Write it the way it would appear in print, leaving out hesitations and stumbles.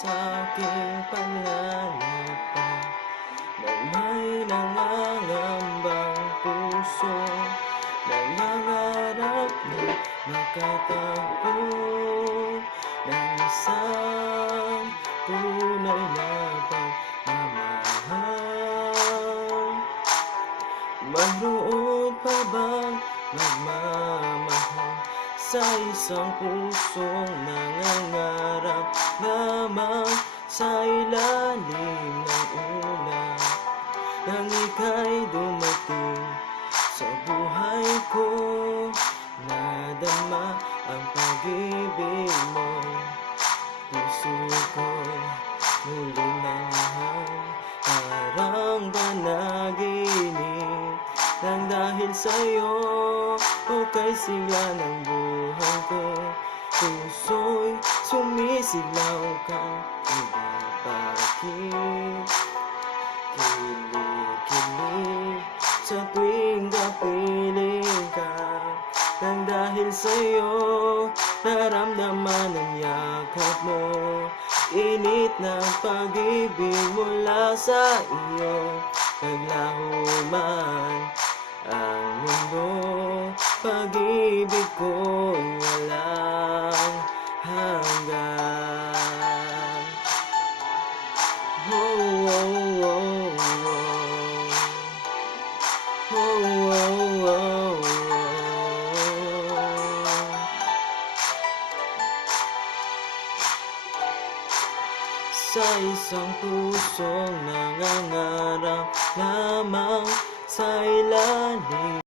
sa aking panlalapan na may nangangambang puso, nangangarap na makatagpo ng isang tunay na pagmamahal. Mayroon pa bang magmamahal sa isang pusong nangangarap lamang sa ilalim ng ulan nang ika'y dumating sa buhay ko? Nadama ang pag-ibig mo, puso ko'y muling mahal. Parang ba naginip nang dahil sa'yo kay sigla ng buhay ko? Puso'y sumisigaw ka, iba bakit? Kilig-kilig sa tuwing kapiling ka, nang dahil sa'yo naramdaman ang yakap mo. Init ng pag-ibig mula sa iyo, naglaho man ang mundo. Pag-ibig ko'y walang hanggan. Oh, oh, oh, oh. Oh, oh, oh, oh. Sa isang pusong nangangarap lamang sa ilalim